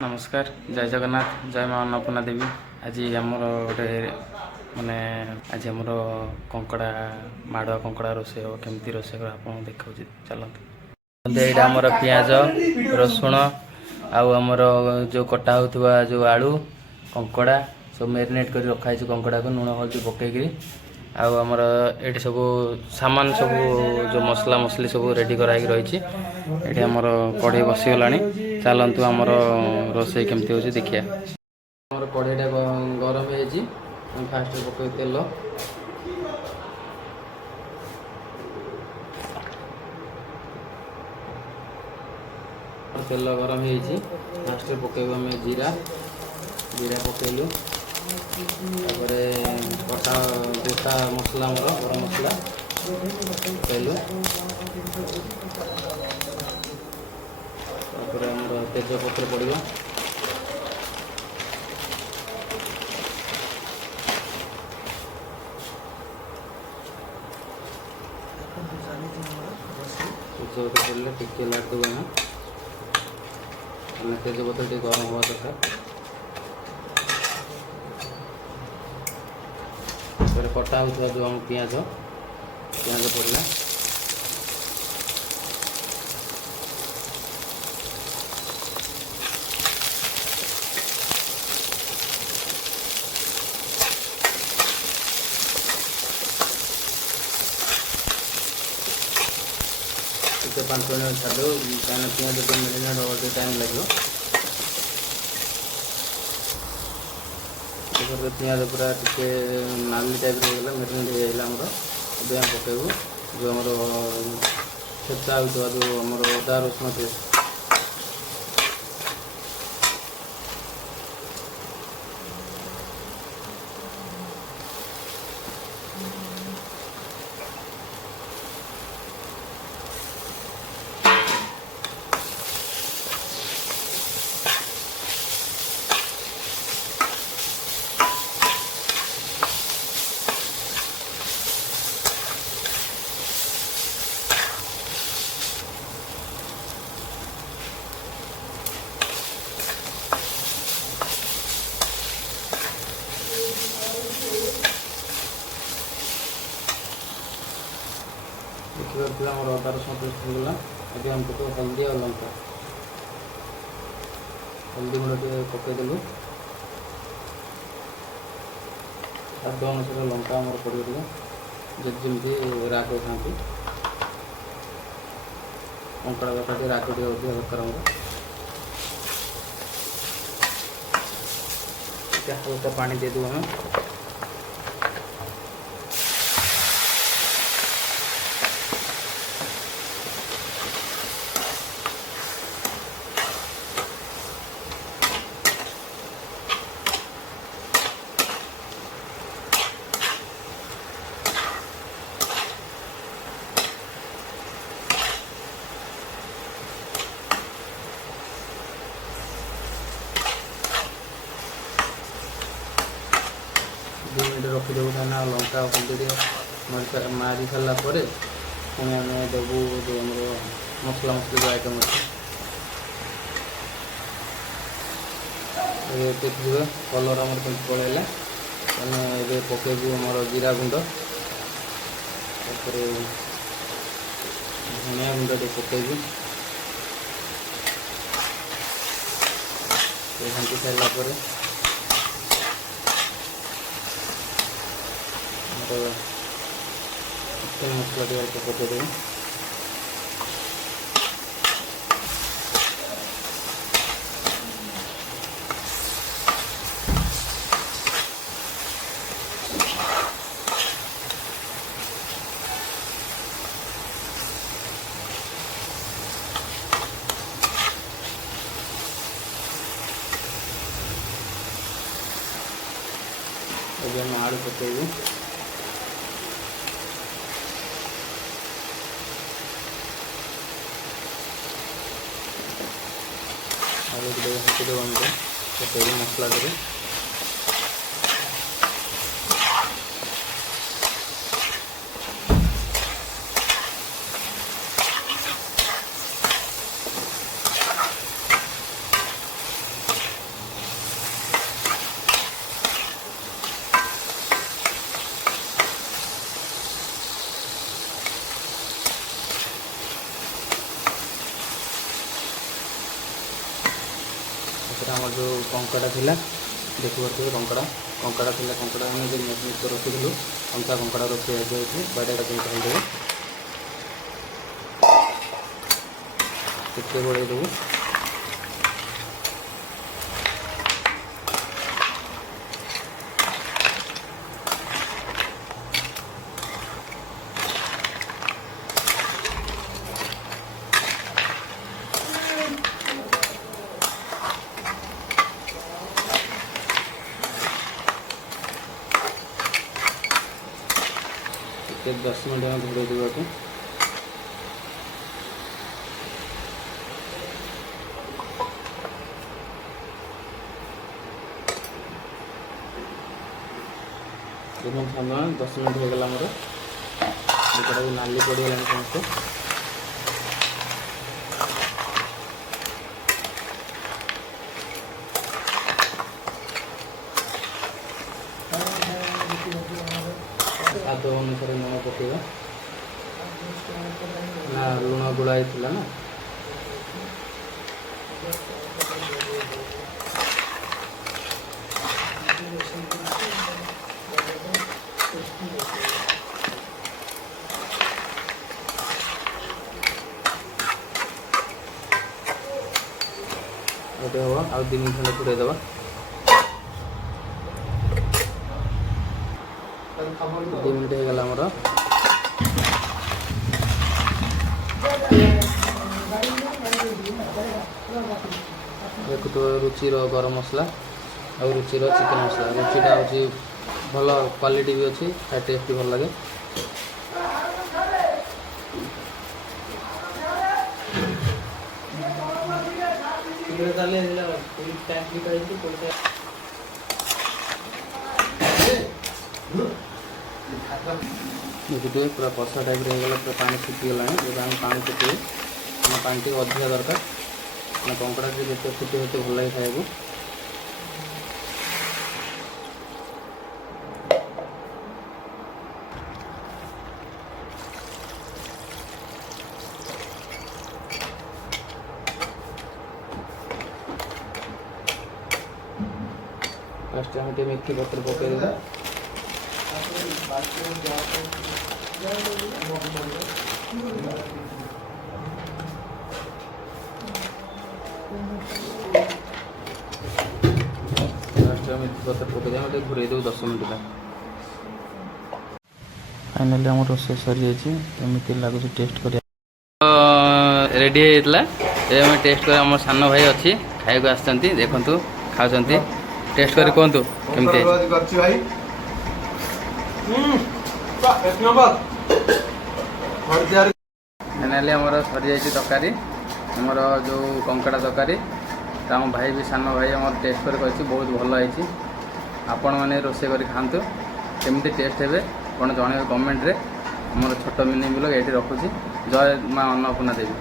नमस्कार जय जगन्नाथ जय माँ अन्नपूर्णा देवी। आज आमर गोटे माने आज आमर कंकड़ा माड़ुआ कंकड़ा रोषे हम केमती रोषे कर आप देखा चलते। यहाँ आमर पियाज रसुण आमर जो कटा होता जो आलू कंकड़ा सब मेरिनेट कर रखाई कंकड़ा को लुण हल्दी पकईकरी आमर ये सब सामान सब जो मसला मसली सब रेडी कराई रही ये आमर कढ़ई बसीगला चलतु आमर रोषे केमती हो देखिए। आमर कढ़ईटा गरम हो फास्ट पकई तेल तेल गरम हो फास्ट पकईबू आम जीरा जीरा पकईलु कटा गोटा मसला गरम मसला पकईलु तेजपत्र पड़ो तेजपत्र पड़े टिके लाटू आम तेजपत्र टे गरम हवा दरकार कटा होता जो हम पियाज पियाज पड़ला तो 5 मिनट छाड़ कहीं पियाज को मेरिनेट होगा टाइम लगे पियाज पूरा टे नाली टाइप होगा मेरिनेट होगा आम पकेबू जो आम छेचा होता जो आम अदा रसुण पेस्ट देखिए आम अदा रसुण पेस्ट होगा। अभी हम पक हल्दी और लंका हल्दी गुंड टे पकईदेलु स्वाद अनुसार लंका आम पड़े जमी राग खाती कंकड़ा तरकारी राग टे अधिक दरकार हल्का पानी दे दूँ हमें रखीदेव ना लंका हल्दी मारी सारा पुणी आम देवु जो मसला मसली जो आइटम अच्छे कलर आम पलैला ये पकेबू आम जीरा गुंड धनिया गुंड टे पकेबू घाटी सारापर चिकेन मसला टे पकईदेव अभी हम आलू पकईबू आलू को हाकीदेव आम पकईबू मसला कर ସେଥିରେ ଆମର ଯେଉଁ କଙ୍କଡ଼ା ଥିଲା ଦେଖିପାରୁଥିବେ କଙ୍କଡ଼ା ଥିଲା କଙ୍କଡ଼ା ଆମେ ଯେଉଁ ମିକ୍ସ ରଖିଥିଲୁ କଞ୍ଚା କଙ୍କଡ଼ା ରୋଷେଇ ହେଇଯାଉଛି ବାଡ଼ିଆ ପାଇଁ ଖାଇଦେବୁ ଟିକେ ଗୋଳେଇ ଦେବୁ। ଟିକେ 10 ମିନିଟ୍ ଆମେ ଘୋଡ଼େଇ ଦେବାକୁ। ଦେଖନ୍ତୁ ସାଙ୍ଗମାନେ 10 ମିନିଟ୍ ହେଇଗଲା ଆମର ଏଇଟା ବି ନାଲି ପଡ଼ିଗଲାଣି ସମସ୍ତେ। ସ୍ୱାଦ ଅନୁସାରେ ଲୁଣ ପକାଇବା ନା ଲୁଣ ଗୁଳା ହେଇଥିଲା ନା ଏବେ ହେବ ଆଉ 2 ମିନିଟ୍ ଖଣ୍ଡେ ଘୋଡ଼େଇ ଦେବା। 2 ମିନିଟ୍ ହେଇଗଲା ଆମର। ଦେଖୁଥିବ ରୁଚିର ଗରମ ମସଲା ଆଉ ରୁଚିର ଚିକେନ୍ ମସଲା। ରୁଚିଟା ହେଉଛି ଭଲ କ୍ୱାଲିଟି ବି ଅଛି ତା ଟେଷ୍ଟ ବି ଭଲ ଲାଗେ। देखिए पूरा कषा टाइप रहीगला पूरा पानी फुटिगलानी। जब आम पानी फुटे आम पानी टे अधिका दरकार कंकड़ा टे जिते फुटे होते भल लगे खाया। फास्ट आम मेथी पत्र पकईदेगा मेथी पत्र पकईदे घूरे देव 10 मिनट का। फाइनाली आम रोषे सरी जामती लगुच टेस्ट कर रेडी होता है। टेस्ट कर आम सान भाई अच्छी खाया आसती देखु खाऊँ टेस्ट कर कहतु केमती फाइनाली आमर सरी जाइए तरकारी आमर जो कंकड़ा तरकारी आम भाई भी सान भाई आम टेस्ट कर बहुत भल है। आपण मैंने रोषे कर खातु केमती टेस्ट हे कौन जन कमेंट रे। आमर छोट मिनी ब्लॉग ये रखुची। जय माँ अन्नपूर्णा देवी।